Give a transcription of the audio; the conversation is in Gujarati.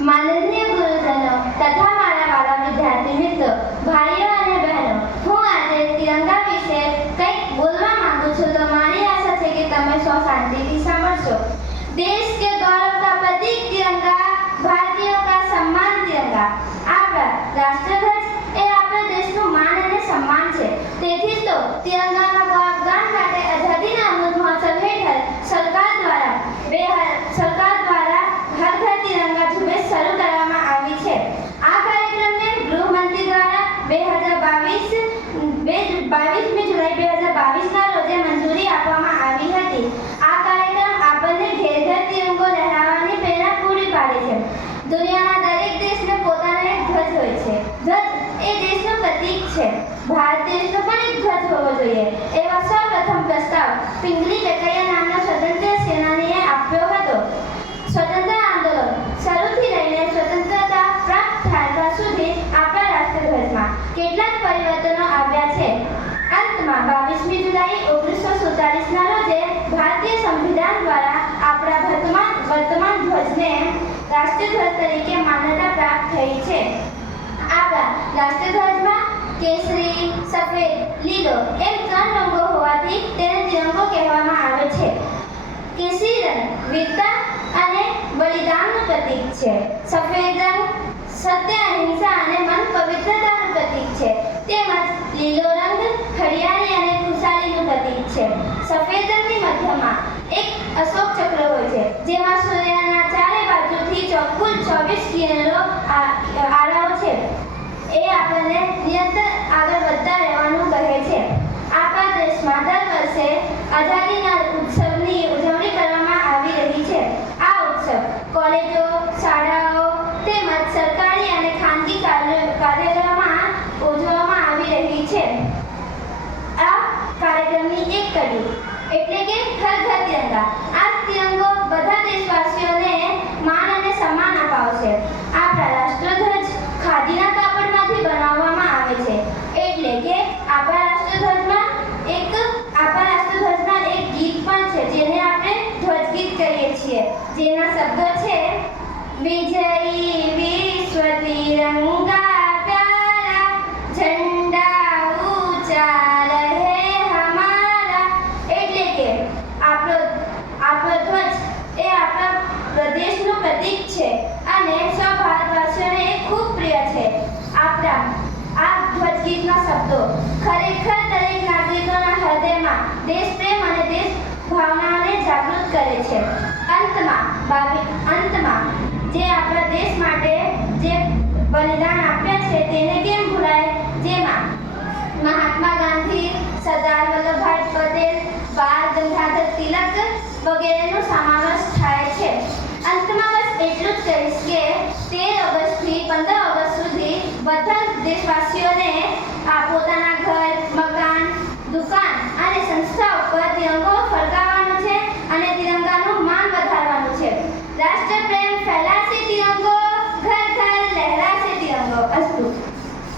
માનનીય ગુરુજનો તથા મારા વાલા વિદ્યાર્થી મિત્રો, ભાઈઓ અને બહેનો, હું આજે તિરંગા વિશે કંઈક બોલવા માંગુ છું તો મારી આશા છે કે તમે સૌ શાंति સાંભળશો। देश के गौरव का प्रतीक तिरंगा, भारतीयों का सम्मान तिरंगा। આપણા રાષ્ટ્રધ્વજ એ આપણા દેશનું માન અને સન્માન છે। તેથી તો તિરંગાના ગાન માટે આઝાદીના અમૃત મહોત્સવ હેઠળ સરકાર દ્વારા હર ઘર તિરંગા ઝુંબેશ શરૂ કરવામાં આવી છે। આ કાર્યક્રમને ગૃહમંત્રી દ્વારા 22મી જુલાઈ 2022ના રોજે મંજૂરી આપવામાં આવી હતી। આ કાર્યક્રમ આપણને ઘેર ઘર તિરંગો લહેરાવવાની પ્રેરણા પૂરી પાડે છે। દુનિયાના દરેક દેશને પોતાનો એક ધ્વજ હોય છે। ધ્વજ એ દેશનું પ્રતીક છે। ભારત દેશનો પણ એક ધ્વજ હોવો જોઈએ એવા સૌપ્રથમ પ્રસ્તાવ પિંગલી વેંકૈયા નામના સ્વતંત્ર સેનાનીએ આપ્યો હતો। સ્વતંત્ર આંદોલન શરૂથી લઈને સ્વતંત્રતા પ્રાપ્ત થયા સુધી આપણા રાષ્ટ્રધ્વજમાં કેટલાક પરિવર્તનો આવ્યા છે। અંતમાં 22મી જુલાઈ 1947ના રોજે ભારતીય સંવિધાન દ્વારા આપણા વર્તમાન ધ્વજને રાષ્ટ્રધ્વજ તરીકે માન્યતા પ્રાપ્ત થઈ છે। આપણા રાષ્ટ્રધ્વજમાં કેસરી, સફેદ, લીલો એમ 3 રંગો હોવાથી તેને તિરંગો કહેવામાં આવે છે। કેસરી રંગ વીરતા અને બલિદાનનું પ્રતીક છે। સફેદ રંગ સત્ય, અહિંસા અને મન પવિત્રતાનું પ્રતીક છે। તેમજ લીલો રંગ હરિયાળી અને ખુશાલીનું પ્રતીક છે। સફેદ રંગની મધ્યમાં એક અશોક ચક્ર હોય છે, જેમાં સૂર્યના ચારે બાજુથી કુલ 24 કિરણો આડાઓ છે। એ આપણને નિરંતર આગળ વધતા રહેવાનું કહે છે। આપણા દેશમાં દર વર્ષે આઝાદીના ઉત્સવની ઉજવણી કરવામાં આવી રહી છે। આ ઉત્સવ કોલેજો, શાળાઓ તેમજ સરકારી અને ખાનગી કાર્યાલયોમાં ઉજવવામાં આવી રહી છે। આ કાર્યક્રમની એક કડી એટલે કે હર ઘર તિરંગા। આ તિરંગો બધા દેશવાસીઓને માન અને સન્માન અપાવશે। આપણા રાષ્ટ્રધ્વજ ખાદીના કાપડમાંથી બનાવવામાં આવે છે, એટલે કે આપણા રાષ્ટ્રધ્વજમાં એક ગીત પણ છે, જેને આપણે ધ્વજ ગીત કહીએ છીએ, જેના શબ્દો છે વિજયી વિશ્વ તિરંગા પ્યારા, ઝંડા ઊંચા રહે હમારા। એટલે કે આપણો ધ્વજ એ આપણા પ્રદેશનું પ્રતીક છે અને સૌ ભારતવાસીઓને એ ખૂબ પ્રિય છે। આપણા આ ધ્વજ ગીતના શબ્દો ખરેખર દરેક નાગરિકોના હૃદયમાં દેશપ્રેમ અને દેશ ભાવનાને જાગૃત કરે છે। અંતમાં જે આપણા દેશ માટે જે બલિદાન આપ્યા છે તેને કેમ ભૂલાય, જેમાં મહાત્મા ગાંધી, સરદાર વલ્લભભાઈ પટેલ, બાળ ગંગાધર તિલક વગેરેનો સમાવેશ